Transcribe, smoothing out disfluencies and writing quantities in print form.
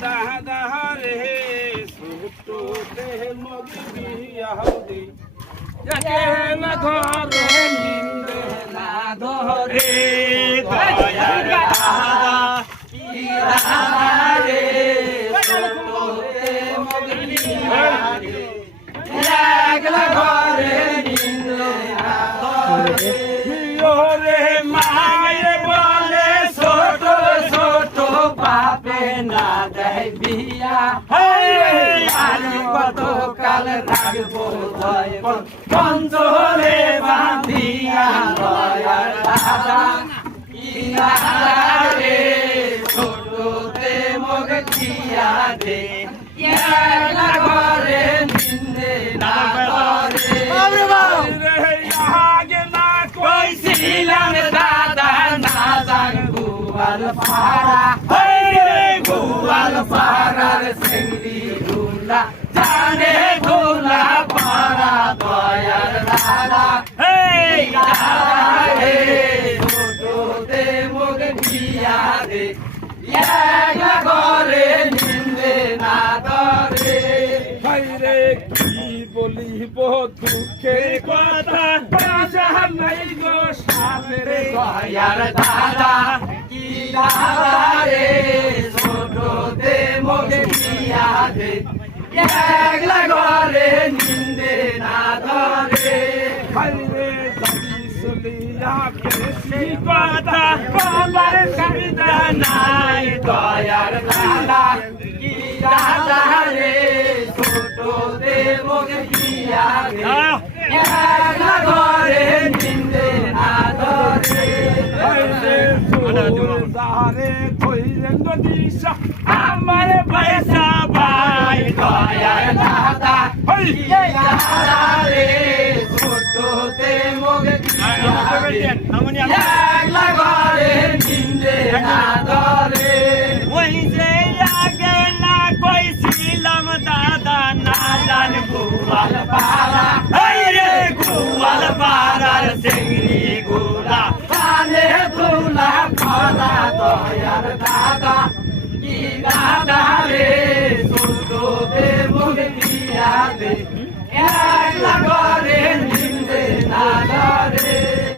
দাদা রে ছোটতে মগি বিয়া দে যাকে না ধরে নিন্দে না ধরে দয়ার দাদা কি দাদা রে ছোটতে মগি বিয়া দে একলা ঘরে নিন্দে না ধরে ওরে মায়ে বলে ছোট ছোট বাপে না দেয় বিয়া আজ কত কাল থাকবো পঞ্চলে বাঁধিয়া দয়ার দাদা কি দাদা রে ছোটতে মুখ দিয়া দে একলা ঘরে নিন্দে না ধরে আগে না কইছিলাম দাদা না যান গোয়াল পাড়া গোয়াল পাড়ার সিংড়ি ধুলা জানে ধুলা পাড়া দয়ার দাদা দাদা রে ছোটতে মুখ দিয়া দে একলা ঘরে নিন্দে না ধরে রে কি বলিব দুঃখের কথা বাসা নাই গো সামনে দয়ার দাদা কি দাদা রে ছোটতে মুখ দিয়া দে একলা ঘরে নিন্দে না ধরে রে চলিয়া বেশি কথা বলার কায়দা নাই দয়ার দাদা কি দাদা রে ছোটতে মুখ দিয়া দে একলা ঘরে নিন্দে না ধরে দারে ধৈরেন দিশা আমার পয়সা ভাই দয়ার দাদা দাদা রে ছোটতে মুখ দিয়া দে একলা ঘরে নিন্দে না ধরে ওই যে আগে না কইছিলাম দাদা না জান গোয়াল পাড়া রে গোয়াল পাড়ার সিংড়ি গোলা জানে ধুলা পাড়া দয়ার দাদা কি দাদা রে ছোটতে মুখ দিয়া দে একলা ঘরে নিন্দে না ধরে